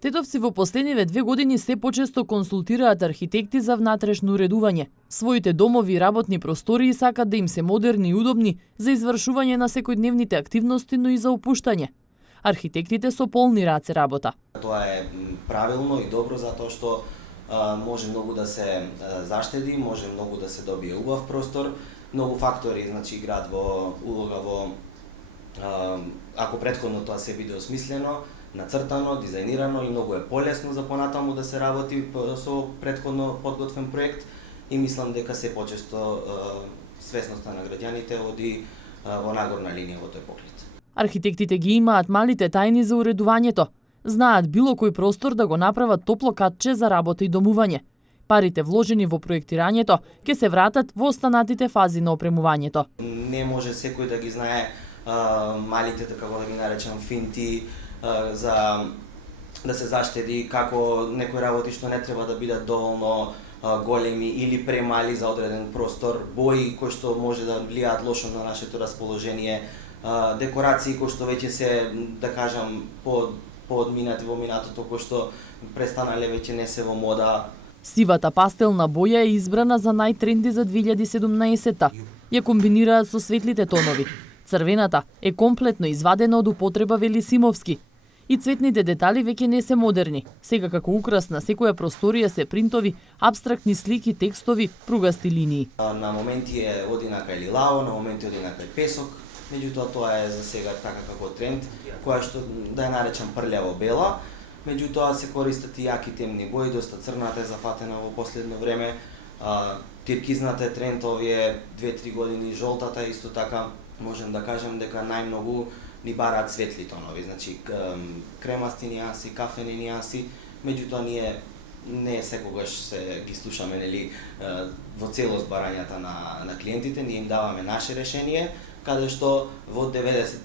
Тетовци во последниве 2 години се почесто консултираат архитекти за внатрешно уредување. Своите домови и работни простории сакат да им се модерни и удобни за извршување на секојдневните активности, но и за опуштање. Архитектите со полни раце работа. Тоа е правилно и добро затоа што може многу да се заштеди, може многу да се добие убав простор, многу фактори играат улога во ако претходно тоа се биде осмислено, нацртано, дизајнирано и многу е полесно за понатаму да се работи со претходно подготвен проект и мислам дека се почесто свесноста на граѓаните оди во нагорна линија во тој поглед. Архитектите ги имаат малите тајни за уредувањето. Знаат било кој простор да го направат топло катче за работа и домување. Парите вложени во проектирањето ќе се вратат во останатите фази на опремувањето. Не може секој да ги знае малите, така да ги наречам, финти за да се заштеди, како некои работи што не треба да бидат доволно големи или премали за одреден простор, бои кои што може да влијаат лошо на нашето расположение, декорации кои што веќе се, да кажам, поодминати во минатото, кои што престанале веќе не се во мода. Сивата пастелна боја е избрана за најтренди за 2017-та. Ја комбинираат со светлите тонови. Црвената е комплетно извадена од употреба, вели Симовски. И цветните детали веќе не се модерни. Сега како украс на секоја просторија се принтови, абстрактни слики, текстови, пругасти линии. На моменти е одинака или лао, на моменти одинака е песок. Меѓутоа тоа е за сега така како тренд, која што да ја наречам прљаво бела. Меѓутоа се користат и јаки темни бои, доста црната е зафатена во последно време. Тиркизната е тренд овие 2-3 години, жолтата исто така. Можем да кажем дека најмногу ни бараат светли тонови, кремасти нијанси, кафени нијанси, меѓутоа ние не секогаш се ги слушаме во целост барањата на клиентите, ние им даваме наше решение, каде што во 90%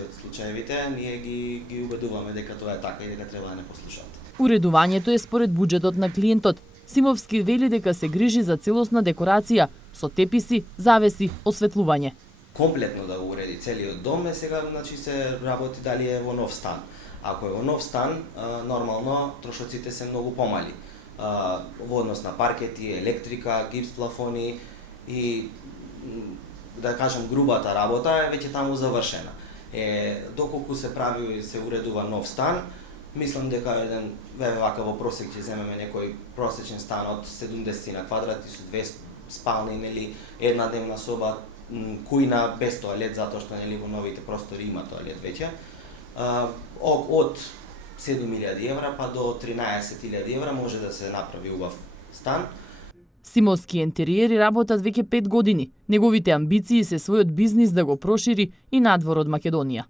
од случаевите ние ги убедуваме дека тоа е така и дека треба да не послушаат. Уредувањето е според буџетот на клиентот. Симовски вели дека се грижи за целосна декорација со теписи, завеси, осветлување. Комплетно да го уреди целиот дом сега се работи дали е во нов стан. Ако е во нов стан, нормално трошоците се многу помали. Во однос на паркети, електрика, гипс плафони и да кажам грубата работа е веќе таму завршена. Доколку се прави и се уредува нов стан, мислам дека еден вака во просек ќе земеме некој просечен стан од 70 на квадрати со 2 спални, една дневна соба, кујна без тоалет, затоа што во новите простори има тоалет веќе. Од 7.000 евра па до 13.000 евра може да се направи убав стан. Симовски интериери работат веќе 5 години. Неговите амбиции се својот бизнис да го прошири и надвор од Македонија.